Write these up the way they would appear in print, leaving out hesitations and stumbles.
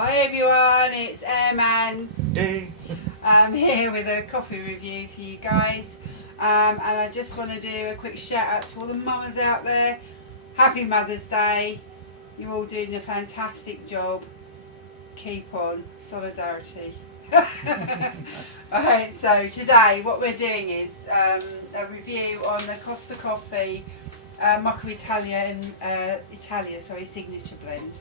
Hi everyone, it's and Dee. I'm here with a coffee review for you guys, and I just want to do a quick shout out to all the mamas out there. Happy Mother's Day, you're all doing a fantastic job. Keep on, solidarity. Alright, so today what we're doing is a review on the Costa Coffee Mocha Italia signature blend.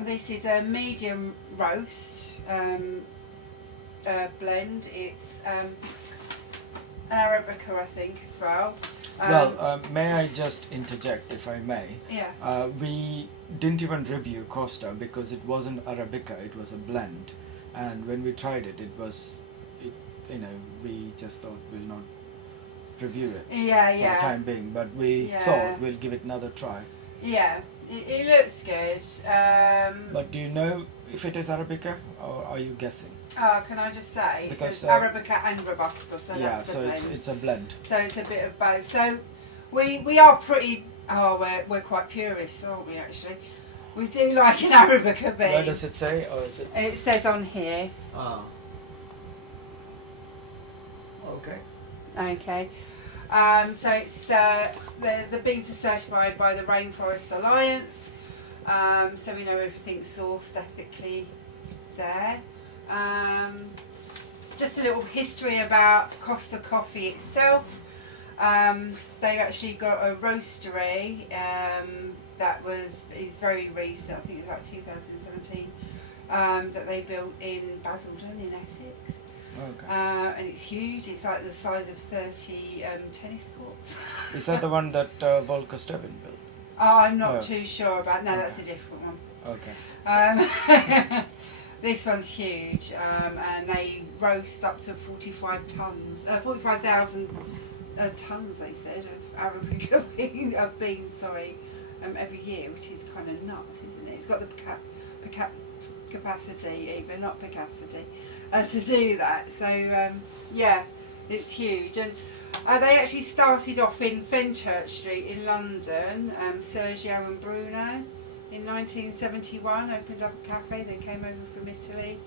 This is a medium roast blend. It's an Arabica, I think, as well. May I just interject, if I may? Yeah. We didn't even review Costa because it wasn't Arabica; it was a blend. And when we tried it, we just thought we'll not review it for the time being. But we thought we'll give it another try. Yeah. It looks good. But do you know if it is Arabica or are you guessing? Oh, can I just say? Because it's Arabica and Robusta. So yeah, that's so it's a blend. So it's a bit of both. So we are pretty. We're quite purists, aren't we? Actually, we do like an Arabica bean. Where does it say, or is it? It says on here. Ah. Okay. Okay. So it's the beans are certified by the Rainforest Alliance, so we know everything's sourced ethically there. Just a little history about Costa Coffee itself. They've actually got a roastery that is very recent. I think it's like 2017 that they built in Basildon in Essex. Okay. And it's huge. It's like the size of 30 tennis courts. Is that the one that Volker Stebbin built? Oh, I'm not too sure about. No, that's a different one. Okay. This one's huge, and they roast up to 45,000 tons. They said of Arabica beans. Every year, which is kind of nuts, isn't it? It's got the capacity, even not picacity, to do that. So yeah, it's huge. And they actually started off in Fenchurch Street in London. Sergio and Bruno in 1971 opened up a cafe. They came over from Italy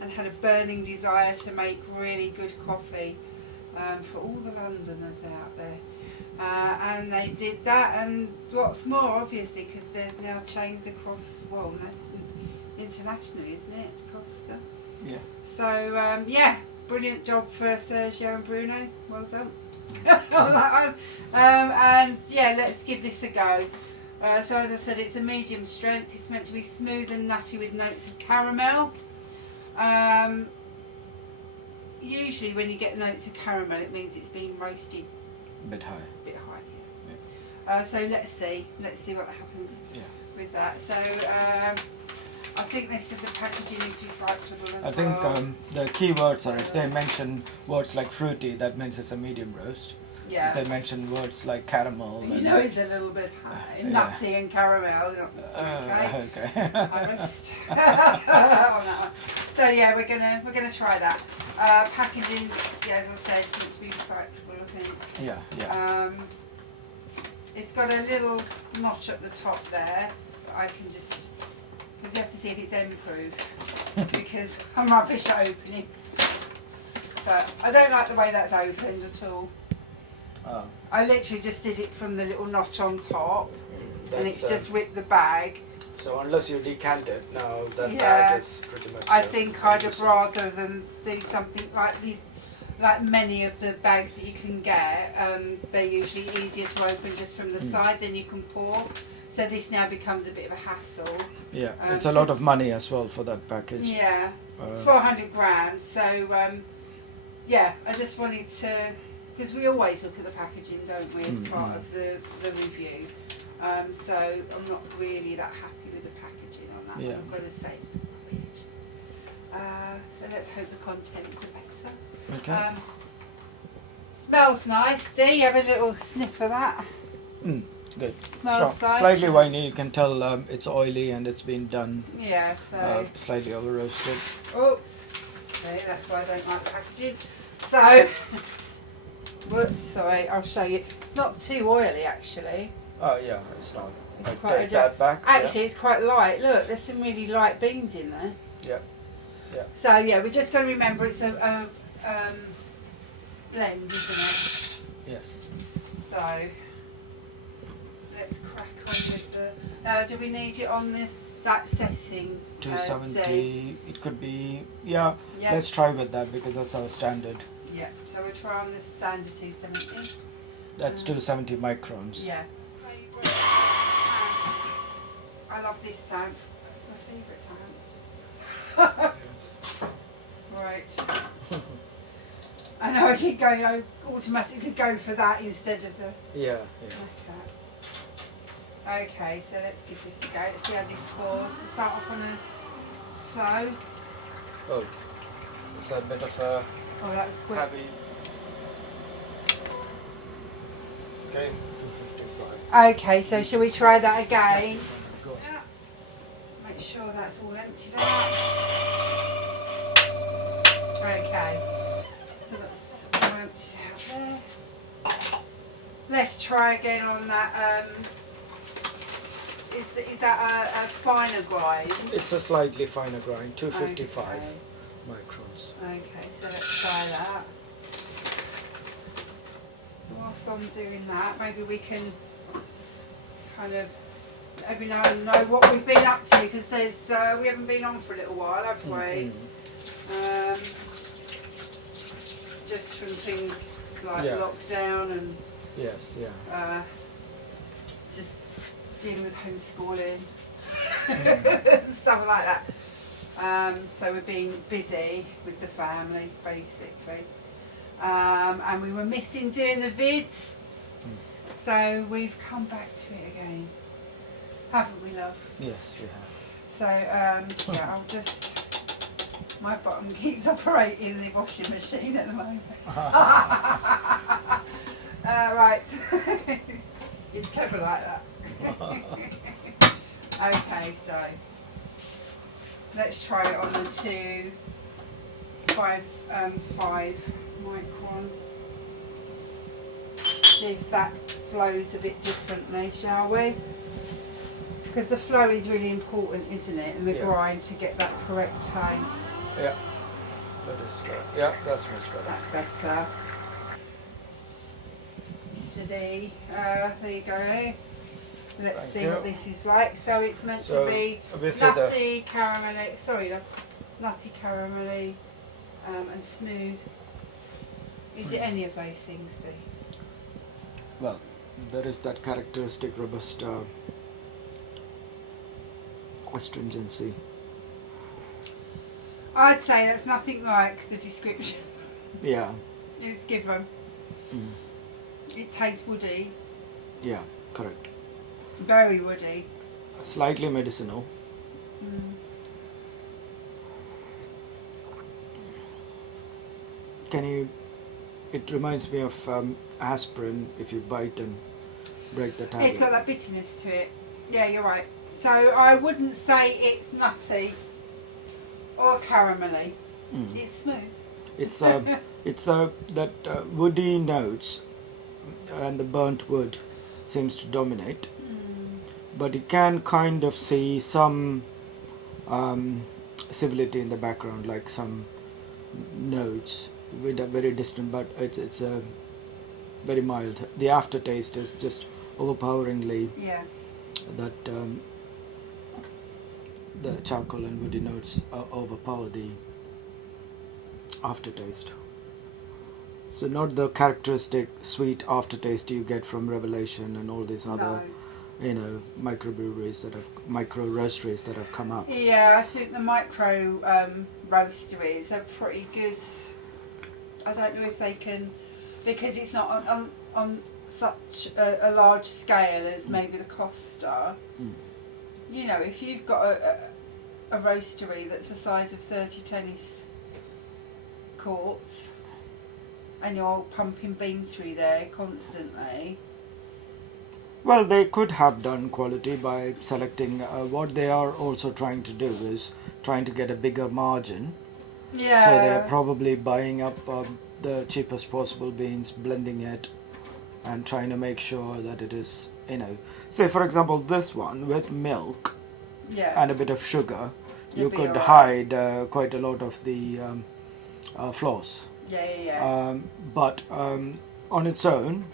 and had a burning desire to make really good coffee for all the Londoners out there. And they did that and lots more, obviously, because there's now chains across, internationally, isn't it, Costa? Yeah. So, brilliant job for Sergio and Bruno. Well done on that one. And yeah, let's give this a go. So as I said, it's a medium strength. It's meant to be smooth and nutty with notes of caramel. Usually when you get notes of caramel, it means it's been roasted A bit high. Yeah. So let's see what happens with that. So I think they said the packaging is recyclable as well. I think the key words are, if they mention words like fruity, that means it's a medium roast. Yeah. If they mention words like caramel, you know it's a little bit high, nutty and caramel. Okay. Rest on that one. So yeah, we're gonna try that. Packaging, as I said, it's meant to be recyclable, I think. Yeah. It's got a little notch at the top there, but I can just, because we have to see if it's end-proof, because I'm rubbish at opening. So I don't like the way that's opened at all. Oh. I literally just did it from the little notch on top, and it's just ripped the bag. So unless you decant it, now that bag is pretty much. I think I'd have rather them do something like these. Like many of the bags that you can get, they're usually easier to open just from the side than you can pour. So this now becomes a bit of a hassle. Yeah, it's a lot of money as well for that package. Yeah, it's 400 grams. So yeah, I just wanted to, because we always look at the packaging, don't we, as part of the review. So I'm not really that happy with the packaging on that. Yeah. I've got to say it's a bit rubbish. So let's hope the contents are better. Okay. Smells nice. Dee, you have a little sniff of that? Good. Smells nice. Slightly winey. You can tell it's oily and it's been done. Yeah, so. Slightly over roasted. Oops. Okay, that's why I don't like the packaging. So, whoops, sorry, I'll show you. It's not too oily actually. Oh yeah, it's not. It's I quite take that back. Actually, it's quite light. Look, there's some really light beans in there. Yeah. Yeah. So yeah, we're just going to remember it's a blend, isn't it? Yes. So let's crack on with the. Do we need it on that setting? 270. It could be. Yeah. Yeah. Let's try with that because that's our standard. Yeah. So we'll try on the standard 270. That's 270 microns. Yeah. I love this tank. That's my favourite tank. Right. I know I keep going, I automatically go for that instead of the... Yeah. Okay, so let's give this a go. Let's see how this pours. We'll start off on a slow. Oh, it's a bit of a Oh, that was quick. heavy. Okay, 255. Okay, so shall we try that again? Go. Yeah. Let's make sure that's all emptied out. Okay, so that's all emptied out there. Let's try again on that. Is that a finer grind? It's a slightly finer grind, 255 Okay. microns. Okay, so let's try that. Whilst I'm doing that, maybe we can kind of every now and know what we've been up to, because there's we haven't been on for a little while, have we? Just from things like lockdown and Yes, yeah. just dealing with homeschooling, stuff like that. So we've been busy with the family, basically. And we were missing doing the vids, so we've come back to it again, haven't we, love? Yes, we have. So yeah, I'll just, my bottom keeps operating the washing machine at the moment. Right, it's clever like that. Okay, so let's try it on the 255 micron. See if that flows a bit differently, shall we? Because the flow is really important, isn't it? And the grind to get that correct taste. Yeah, that is good. Yeah, that's much better. That's better. Mr. D, there you go. Let's Thank see you. what this is like. So it's meant to be obviously nutty, caramelly, sorry, love, nutty, caramelly, and smooth. Is it any of those things, Dee? well, there is that characteristic robusta astringency. I'd say that's nothing like the description Yeah. it's given. It tastes woody, Yeah, correct. very woody. Slightly medicinal. It reminds me of aspirin if you bite and break the tablet. It's got that bitterness to it. Yeah, you're right. So I wouldn't say it's nutty or caramelly. It's smooth. It's that woody notes and the burnt wood seems to dominate, but you can kind of see some civility in the background, like some notes with a very distant, but it's a very mild. The aftertaste is just overpoweringly that the charcoal and woody notes overpower the aftertaste. So not the characteristic sweet aftertaste you get from Revelation and all these other, microbreweries micro roasteries that have come up. Yeah, I think the micro roasteries are pretty good. I don't know if they can, because it's not on such a large scale as maybe the Costa. You know, if you've got a roastery that's the size of 30 tennis courts and you're pumping beans through there constantly. Well, they could have done quality by selecting. What they are also trying to do is trying to get a bigger margin. Yeah. So they're probably buying up the cheapest possible beans, blending it, and trying to make sure that it is say for example this one with milk Yeah. and a bit of sugar, you You'll be could alright. hide quite a lot of the flaws. Yeah. But on its own,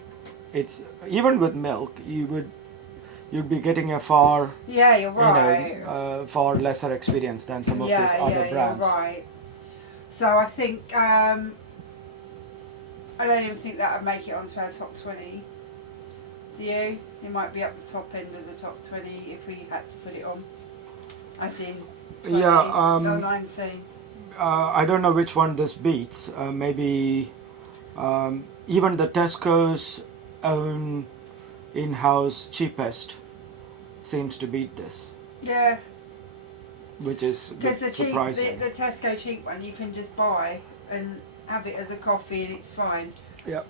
it's even with milk, you'd be getting a far Yeah, you're right. far lesser experience than some of these other brands. You're right. So I think I don't even think that would make it onto our top 20. Do you? It might be up the top end of the top 20 if we had to put it on. As in 20 or 19. I don't know which one this beats. Maybe even the Tesco's own in-house cheapest seems to beat this. Yeah. Which is surprising. The Tesco cheap one you can just buy and have it as a coffee and it's fine. Yeah.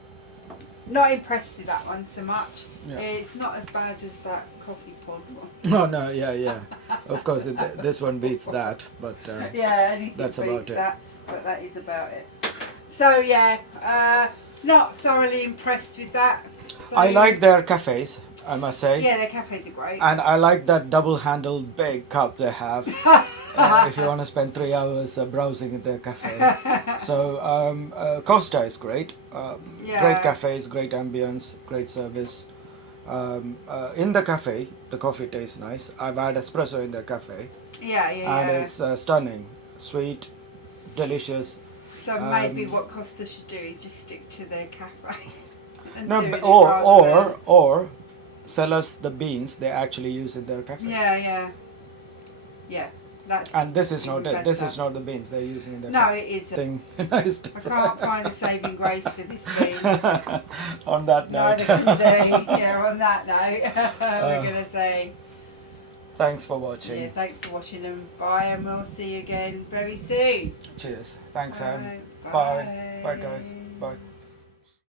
Not impressed with that one so much. Yeah. It's not as bad as that coffee pod one. No, yeah. Of course, this one beats that, but anything that's beats about it. that, but that is about it. So yeah, not thoroughly impressed with that. So, I like their cafes, I must say. Yeah, their cafes are great. And I like that double-handled big cup they have. If you want to spend 3 hours browsing at their cafe. So COSTA is great. Great cafes, great ambience, great service. In the cafe, the coffee tastes nice. I've had espresso in the cafe. And it's stunning, sweet, delicious. So maybe what Costa should do is just stick to their cafe. And no, do it or sell us the beans they actually use in their cafe. Yeah. That's and this is not it. better. This is not the beans they're using in their No, cafe. it isn't. Thing. I can't find a saving grace for this bean. On that note. Neither can do. Yeah, on that note, we're going to say thanks for watching. Yeah, thanks for watching and bye, and we'll see you again very soon. Cheers. Thanks, Anne. Bye. Bye. Bye, guys. Bye.